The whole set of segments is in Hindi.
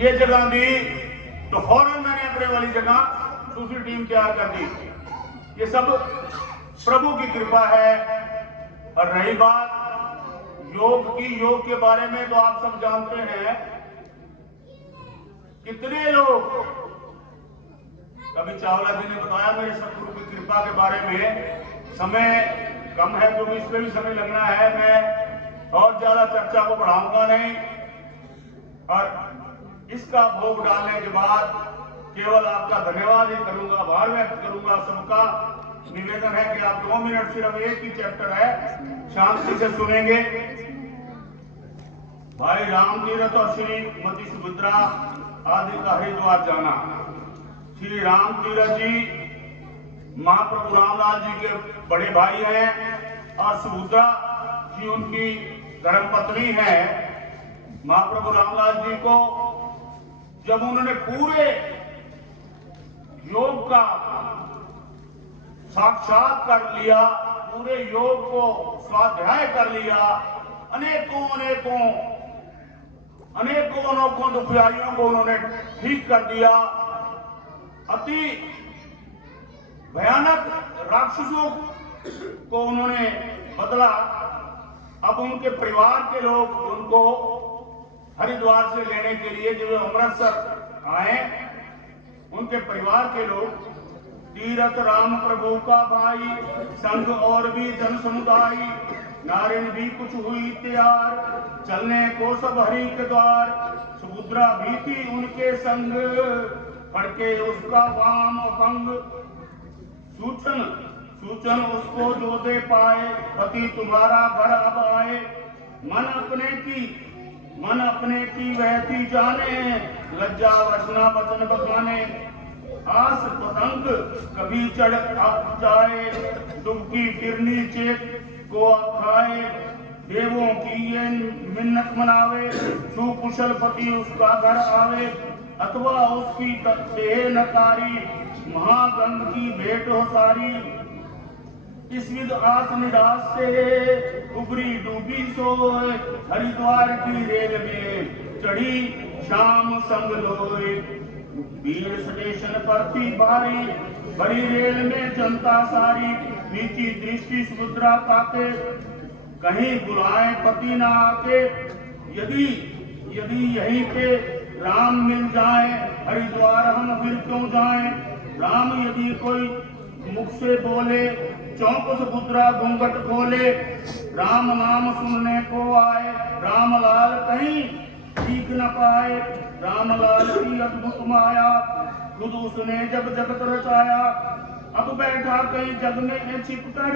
ये जगह दी तो फौरन मैंने अपने वाली जगह दूसरी टीम तैयार कर दी। ये सब प्रभु की कृपा है। और रही बात योग की, योग के बारे में तो आप सब जानते हैं। कितने लोग, कभी चावला जी ने बताया मेरे सतगुरु की कृपा के बारे में। समय कम है क्योंकि इस पर भी समय लगना है, मैं और ज्यादा चर्चा को बढ़ाऊंगा नहीं। और इसका भोग डालने के बाद केवल आपका धन्यवाद ही करूंगा, आभार व्यक्त करूंगा। सबका निवेदन है कि आप 2 मिनट, सिर्फ एक ही चैप्टर है, शांति से सुनेंगे। भाई राम तीरथ और श्रीमती सुभद्रा आदि का हरिद्वार जाना। श्री राम तीरथ जी महाप्रभु रामलाल जी के बड़े भाई हैं और सुभद्रा जी उनकी धर्मपत्नी है। महाप्रभु रामलाल जी को जब उन्होंने पूरे योग का साक्षात कर लिया, पूरे योग को स्वाध्याय कर लिया, अनेकों अनोखों दुखियारियों को उन्होंने ठीक कर दिया, अति भयानक राक्षसों को उन्होंने बदला। अब उनके परिवार के लोग उनको हरिद्वार से लेने के लिए जब अमृतसर आए, उनके परिवार के लोग तीरथ राम प्रभु का भाई, संघ और भी जन समुदाय, नारिन भी कुछ हुई तैयार, चलने को सब हरि के द्वार। सुभद्रा भी थी उनके संग, फड़के उसका वाम अपंग, सूचन उसको जो दे पाए, पति तुम्हारा घर अब आए। मन अपने की वहती जाने, लज्जा वचना वचन बखाने। आस पतंग कभी चढ़ जाए, डुबकी फिरनी चेत को खाए। देवों की ये मिन्नत मनावे, सुकुशल पति उसका घर आवे। अथवा उसकी देह नकारी, महागंध की भेंट हो सारी। इस विध आस निराश से उबरी डूबी सोए, हरिद्वार की रेल में चढ़ी शाम संग लोए। भीड़ स्टेशन पर थी भारी, बड़ी रेल में जनता सारी। नीची दृष्टि सुभद्रा ताके, कहीं बुलाए पति ना आके। यदि यहीं पे राम मिल जाए, हरिद्वार हम फिर क्यों जाएं। राम यदि कोई मुख से बोले, चौंक सुभद्रा घूंघट खोले। राम नाम सुनने को आए, रामलाल कहीं ठीक न पाए। रामलाल की अद्भुत माया, खुद उसने जब जगत रचाया। अब बैठा कहीं जग में छिपकर,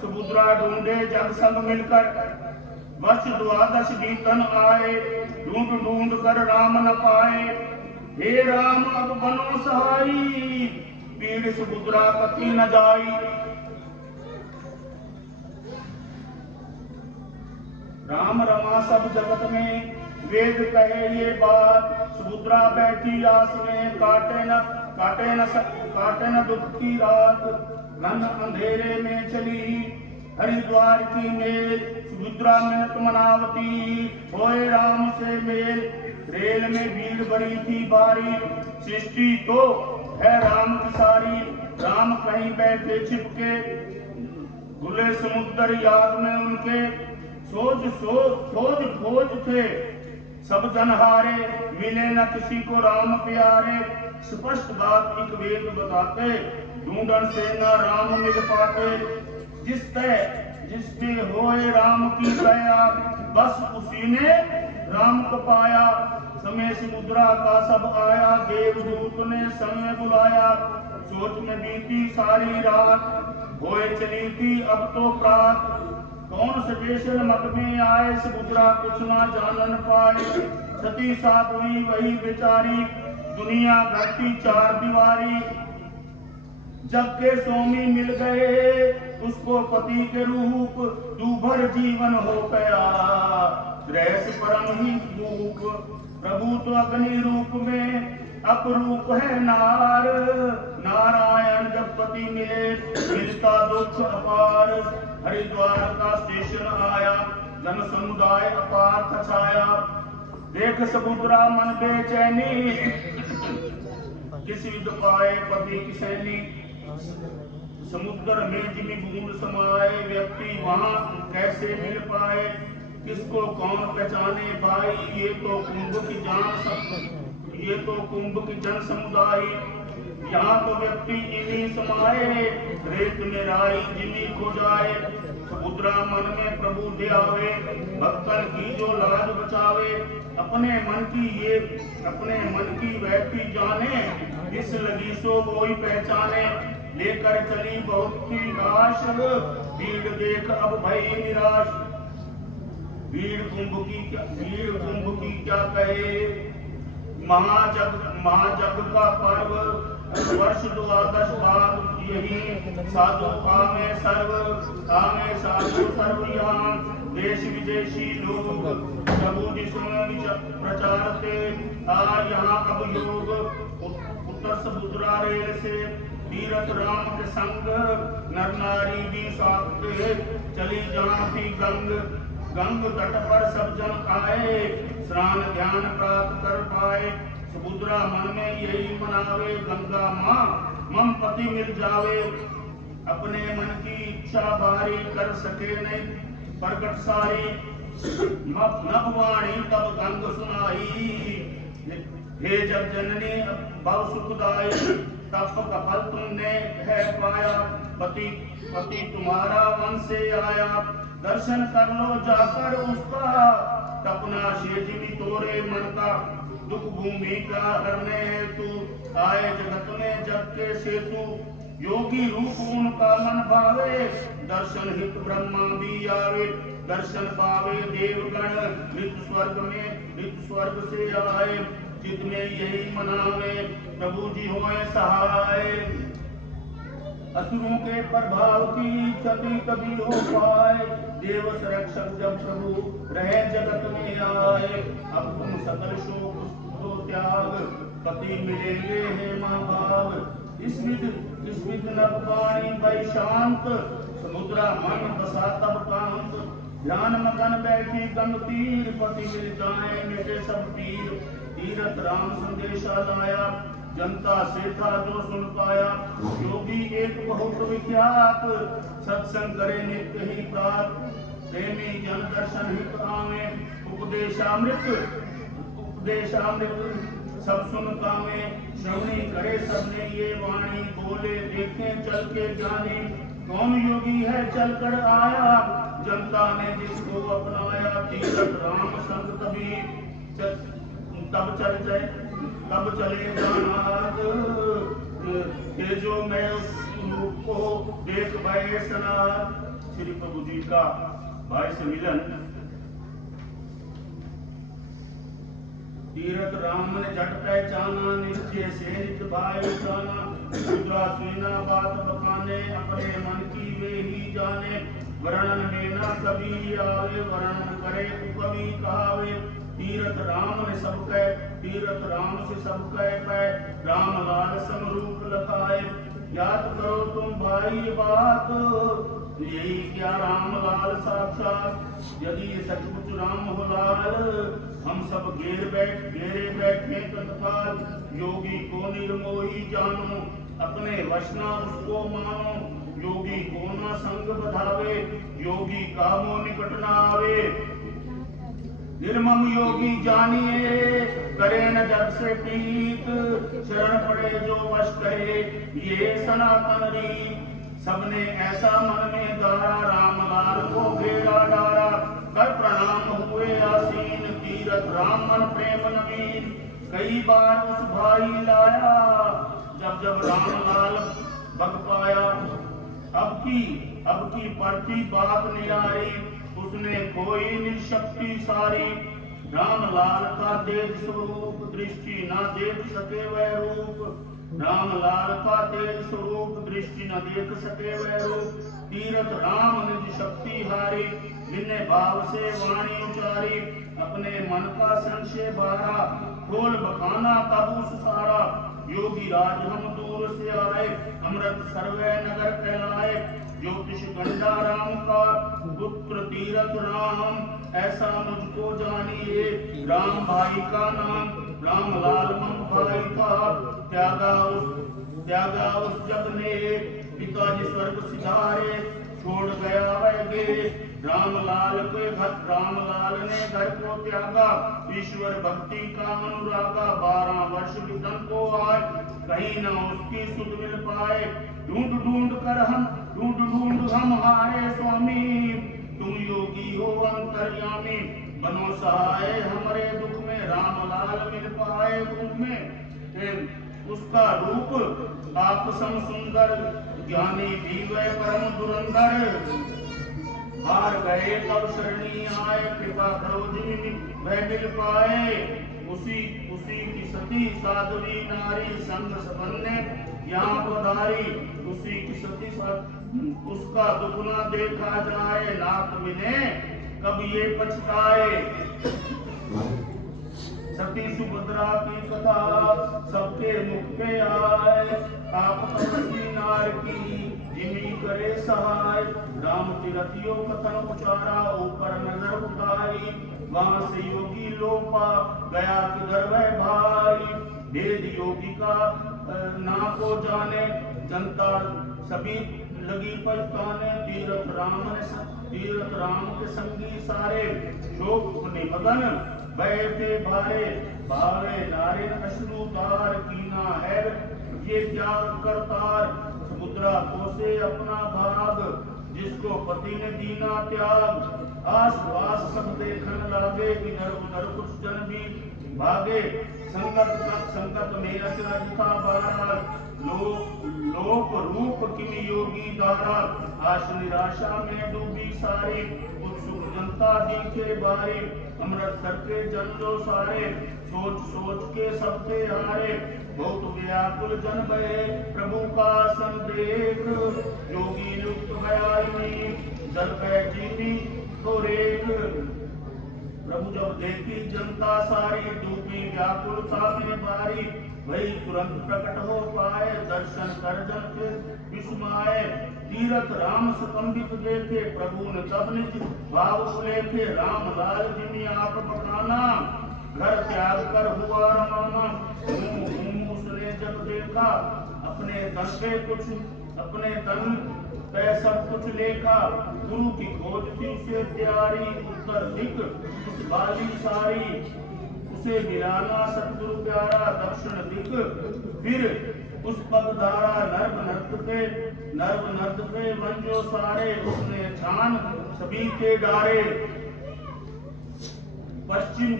सुभद्रा ढूंढे जग संग मिलकर। वर्ष 12 बीतन आए, ढूंढ कर राम न पाए। हे राम अब बनो सहाई, पीड़ सुभद्रा कति न जाई। राम रमा सब जगत में, वेद कहे ये बात। सुभद्रा बैठी आस में, काटे न दुख की रात। घन अंधेरे में चली हरिद्वार की मेल, सुभद्रा मिनट मनावती, होए राम से मेल। रेल में भीड़ बड़ी थी भारी, सृष्टि तो है राम की सारी। राम कहीं बैठे छिपके, खुले समुद्र याद में उनके। खोज थे सब जन हारे, मिले न किसी को राम प्यारे। स्पष्ट बात एक वेद बताते, ढूंढन से न राम मिल पाते। जिस पे होए राम की दया, बस उसी ने राम को पाया। समय समुद्रा का सब आया, देवदूत ने समय बुलाया। सोच में बीती सारी रात, होए चली थी अब तो प्रात। कौन स्टेशन मत में आए, सुभद्रा कुछ ना जानन पाए। सती साध्वी वही बेचारी, दुनिया घटती चार दीवारी। जग के स्वामी मिल गए, उसको पति के रूप। दूभर जीवन हो गया, ग्रह परम ही भूप। प्रभु तो अग्नि रूप में, अपरूप है नार। नारायण जब पति मिले, मिलता दुख अपार। हरिद्वार का स्टेशन आया, जन समुदाय अपार छाया। देख समुद्रा मन बेचैनी, किस विद पाए पति की सैनी। समुद्र में जिमी बूंद समाए, व्यक्ति वहां कैसे मिल पाए। किसको कौन पहचाने भाई, ये तो कुंभ की जन समुदाय। यहाँ तो व्यक्ति इन्हीं समाए, रेत में राई जिमी खो जाए। समुद्रा मन में प्रभु दे आवे, भक्तन की जो लाज बचावे। अपने मन की व्यक्ति जाने, इस लगी सो कोई पहचाने। लेकर चली बहुत की आश, भीड़ देख अब भई निराश। भीड़ कुंभ की क्या कहे, महाजग का पर्व। वर्ष द्वादश बाद यही, साधु आमे सर्व यहाँ। देश विदेशी लोग प्रभु जिसमें प्रचारते, यहाँ अब योग। उत्तर समुद्रा रेल से तीरथ राम के संग, नर नारी भी साथ चली जहाँ थी गंग तट पर सब जन आए, स्नान ध्यान प्राप्त कर पाए। समुद्रा मन में यही मनावे, गंगा माँ मम पति मिल जावे। अपने मन की इच्छा भारी कर सके नहीं प्रकट सारी, नभवाणी तब गंग सुनाई। हे जग जननी भव सुखदाई, तप का फल तुमने है पाया। पति तुम्हारा वन से आया, दर्शन कर लो जाकर उसका। तपना शेष भी तोरे मन का, दुख भूमि का हरने हेतु। आए जगत में जग के सेतु, योगी रूप उनका मन भावे। दर्शन हित ब्रह्मा भी आवे, दर्शन पावे देवगण। नित स्वर्ग से आए, चित में यही मनावे। प्रभु जी होए सहाय, असुरों के प्रभाव की क्षति कभी हो पाए। देव संरक्षक जब प्रभु रहे जगत में आए। अब तुम सकल शोक को त्याग, पति मिलेंगे हे महाभाग। इस विध नभवाणी भई शांत, समुद्रा मन बसा तब कांत। ध्यान मगन बैठी गंग तीर, पति मिल जाए मिटे सब पीर। तीरथ राम संदेशा लाया, जनता से था जो सुन पाया। योगी एक बहुत विख्यात, सत्संग करे नित्य ही प्रात। प्रेमी जन दर्शन हित आवे, उपदेशामृत सब सुन कावे। श्रवणी करे सबने ये वाणी, बोले देखें चल के ज्ञानी। कौन योगी है चल कर आया, जनता ने जिसको अपनाया। तीरथ राम संग तब चले जानाद, तेजो में उस रूप को देख भय सनाद। श्री प्रभु जी का भाई से मिलन। तीरथ राम ने झट पहचाना, निश्चय से नित भाई जाना। मुद्रा सुना बात बखाने, अपने मन की वे ही जाने। वर्णन में न कभी आवे, वर्णन करे तो कभी कहावे। तीरथ राम से सब कह पाए, राम लाल समरूप लखाए। याद करो तुम भाई बात, यही क्या राम लाल साक्षात। यदि सचमुच राम हो लाल, हम सब घेरे बैठे तत्काल। योगी को निर्मोही जानो, अपने वचना उसको मानो। योगी को न संग बधावे, योगी का मोह निकट न आवे। निर्मम योगी जानिए, करे न जग से प्रीत। शरण पड़े जो वश करे, ये सनातन रीत। सबने ऐसा मन में गारा, राम लाल को घेरा डारा। कर प्रणाम हुए आसीन, तीरथ राम मन प्रेम नवीन। कई बार उस भाई लाया, जब राम लाल बग पाया। अब की पड़ती बात निरारी, उसने कोई निशक्ति सारी। राम लाल का तेज स्वरूप, दृष्टि न देख सके वह रूप। राम लाल का तेज स्वरूप, दृष्टि न देख सके वह रूप। तीरथ राम निज शक्ति हारी, बिन्ने भाव से वाणी उचारी। अपने मन का संशय बारा, खोल बखाना तब उस सारा। योगी राज हम दूर से आए, अमृत सर्वे नगर कहलाए। ज्योतिष गंडा राम का पुत्र तीरथ राम, ऐसा मुझको जानिए। राम भाई का नाम रामलाल मम भाई था। त्यागा उस जग ने, पिताजी स्वर्ग सिधारे, छोड़ गया वह गे। रामलाल ने घर को त्यागा, ईश्वर भक्ति का अनुरागा। 12 वर्ष बितन को आए, कहीं न उसकी सुध मिल पाए। ढूंढ ढूंढ हम हारे स्वामी, तुम योगी हो अंतर्यामी। बनो सहाय हमारे दुख में, रामलाल मिल पाए दुख में। उसका रूप आप सम सुंदर, ज्ञानी भी वह परम धुरंधर। हार गए तब शरणी आए, कृपा करो जिन वह मिल पाए। उसी की सती साध्वी नारी, संग संपन्ने यहाँ पधारी। उसी की सती उसका दुख ना देखा जाए, नाथ मिले कब ये पछताए। सती सुभद्रा की कथा सबके मुख पे आए, आप तपस्वी नार की जिमी करे सहाय। राम तीरथियो कथन उचारा, ऊपर नजर उठाई। वहां से योगी लोपा गया किधर वह भाई। भेद योगी का ना को जाने, जनता सभी लगी पछताने। तीरथ राम के संगी सारे, शोक निमग्न भय थे भावे नारे अश्रुधार। कीना है ये त्याग करतार, समुद्रा कोसे अपना भाग। जिसको पति ने दीना त्याग, आस पास सब देखन लागे। इधर उधर कुछ जन भी भागे, संकट में अचरज था बारा। लोक रूप किमि योगी दारा, आश निराशा में डूबी सारी। उत्सुक जनता दिखे बारी, अमृतसर के जन जो सारे, सोच के सब थे हारे। बहुत व्याकुल जन भये, प्रभु का संदेह। योगी लुप्त भया जल बैठी तो रेख। प्रभु जब देखी जनता सारी, डूबी व्याकुलता में बारी। वही तुरंत प्रकट हो पाए, दर्शन कर जन के विस्माए। तीरथ राम सुकंबित देखे, प्रभु ने तब निज भाव लेखे। रामलाल जिमी आप पकाना, घर त्याग कर हुआ रवाना। उसने जब देखा, अपने तन पे सब कुछ लेखा। गुरु की खोज थी उसे तैयारी, उत्तर दिक उस बाली सारी। उसे गिराना सतगुरु प्यारा, दक्षिण दिक फिर उस पगधारा। नर्व नर्द पे मंजो सारे, उसने छान सभी के डारे। पश्चिम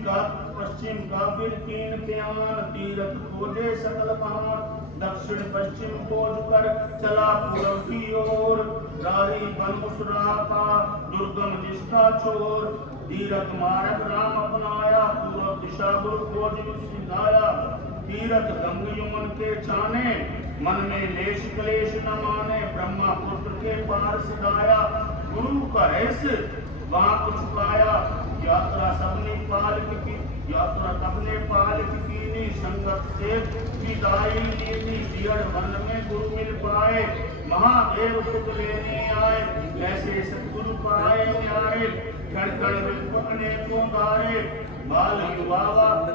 का फिर 3 प्यान, तीरथ खोजे सकल महान। दक्षिण पश्चिम खोज कर चला पूर्व की ओर। राही बन उसरा का दुर्गम जिसका छोर। तीरथ मार्ग राम अपनाया, पूर्व दिशा गुरु खोज सिधाया। तीरथ गंग यमुन के छाने, मन में लेश क्लेश न माने। ब्रह्मपुत्र के पार सिधाया, गुरु का रहस्य वहां कुछ पाया। यात्रा सबने पाल की संगत से विदाई लीनी। बियड़ वन में गुरु मिल पाए, महादेव सुख लेने आए। ऐसे सतगुरु पाए न्यारे, क्षण अपने को धारे। बाल युवा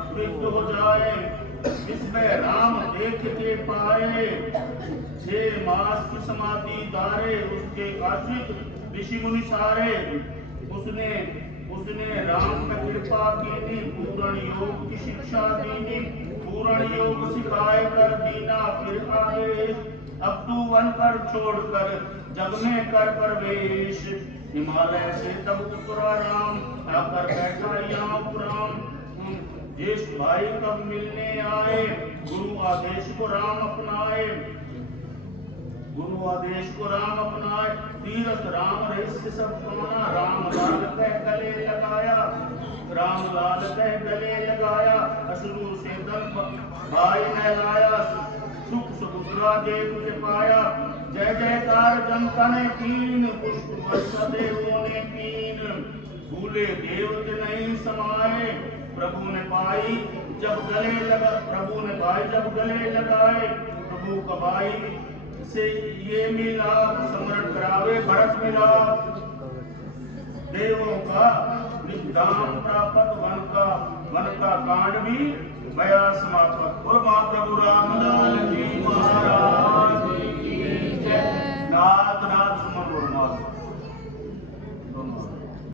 वृद्ध हो जाए, इसमें राम देख के पाए। 6 मास की समाधि धारे, उसके आश्रित ऋषि मुनि सारे। उसने राम में कृपा कीनी, पूर्ण योग की शिक्षा दीनी। पूर्ण योग सिखाए कर दीना फिर आदेश। अब तू वन पर छोड़कर जग में कर प्रवेश। हिमालय से तब उतरा राम, आकर बैठा यहाँ पुराण। ज्येष्ठ भाई तब मिलने आए, गुरु आदेश को राम अपनाए। तीरथ राम रहस्य सब पाना। रामलाल कह गले लगाया। अश्रु से दल भाई नहलाया, सुख सुभद्रा देव के पाया। जय जयकार जनता ने कीन, पुष्प वर्षा देवों ने कीन। भूले देवते नहीं समाये, प्रभु ने भाई जब गले लगाए। प्रभु का भाई से ये मिला, स्मरण करावे भरत मिला। देवों का धाम प्राप्त वन का कांड भी भया समाप्त। बोल महाप्रभु